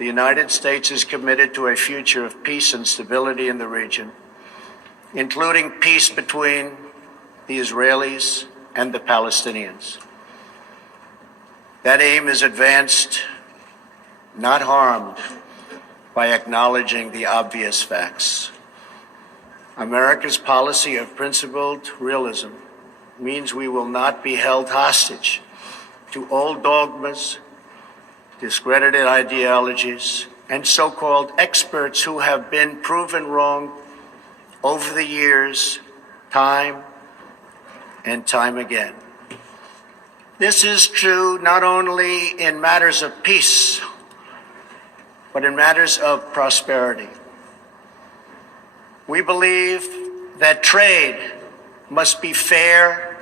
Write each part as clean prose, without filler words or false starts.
the United States is committed to a future of peace and stability in the region, including peace between the Israelis and the Palestinians. That aim is advanced, not harmed, by acknowledging the obvious facts. America's policy of principled realism means we will not be held hostage to old dogmas, discredited ideologies, and so-called experts who have been proven wrong over the years, time and time again. This is true not only in matters of peace, but in matters of prosperity. We believe that trade must be fair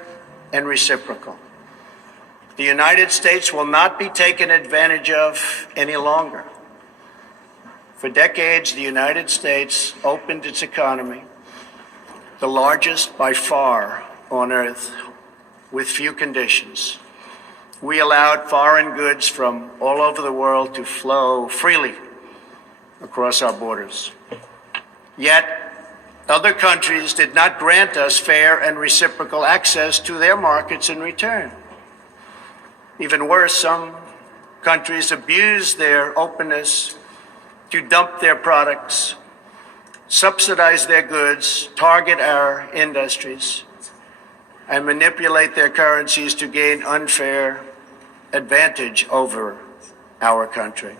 and reciprocal. The United States will not be taken advantage of any longer. For decades, the United States opened its economy, the largest by far on earth, with few conditions. We allowed foreign goods from all over the world to flow freely across our borders. Yet, other countries did not grant us fair and reciprocal access to their markets in return. Even worse, some countries abused their openness to dump their products, subsidize their goods, target our industries, and manipulate their currencies to gain unfair advantage over our country.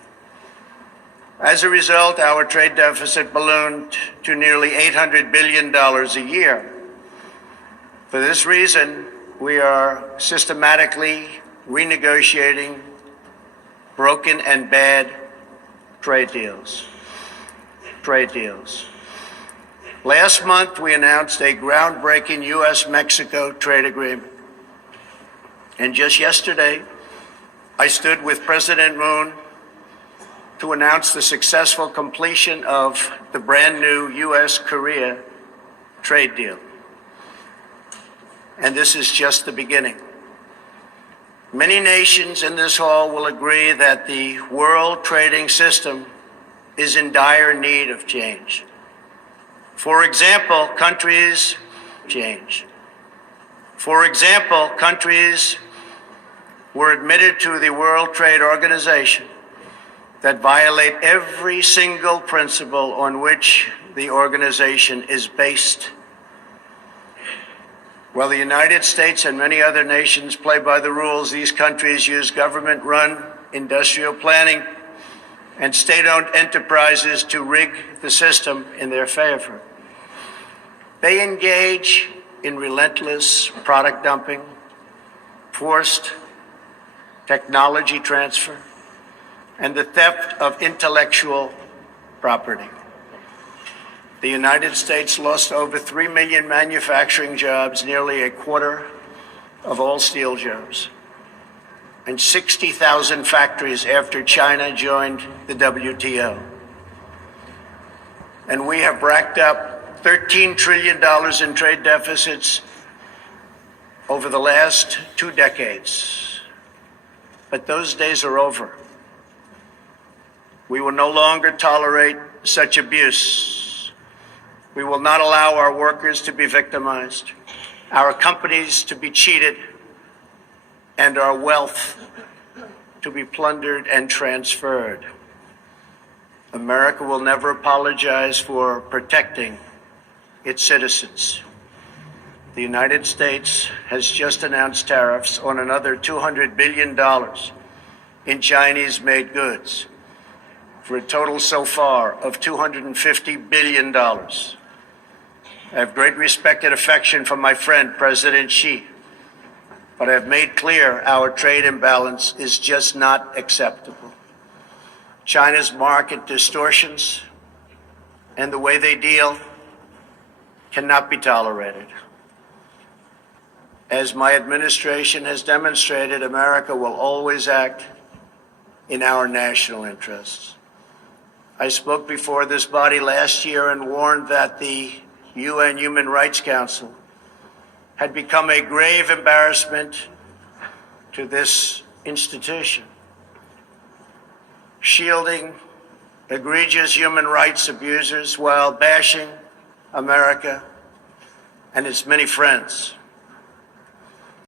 As a result, our trade deficit ballooned to nearly $800 billion a year. For this reason, we are systematically renegotiating broken and bad trade deals. Last month, we announced a groundbreaking U.S.-Mexico trade agreement. And just yesterday, I stood with President Moon to announce the successful completion of the brand new U.S.-Korea trade deal. And this is just the beginning. Many nations in this hall will agree that the world trading system is in dire need of change. For example, countries were admitted to the World Trade Organization that violate every single principle on which the organization is based. While the United States and many other nations play by the rules, these countries use government-run industrial planning and state-owned enterprises to rig the system in their favor. They engage in relentless product dumping, forced technology transfer, and the theft of intellectual property. The United States lost over 3 million manufacturing jobs, nearly a quarter of all steel jobs, and 60,000 factories after China joined the WTO. And we have racked up $13 trillion in trade deficits over the last 2 decades. But those days are over. We will no longer tolerate such abuse. We will not allow our workers to be victimized, our companies to be cheated, and our wealth to be plundered and transferred. America will never apologize for protecting its citizens. The United States has just announced tariffs on another $200 billion in Chinese-made goods, for a total so far of $250 billion. I have great respect and affection for my friend, President Xi, but I have made clear our trade imbalance is just not acceptable. China's market distortions and the way they deal cannot be tolerated. As my administration has demonstrated, America will always act in our national interests. I spoke before this body last year and warned that the UN Human Rights Council had become a grave embarrassment to this institution, shielding egregious human rights abusers while bashing America and its many friends.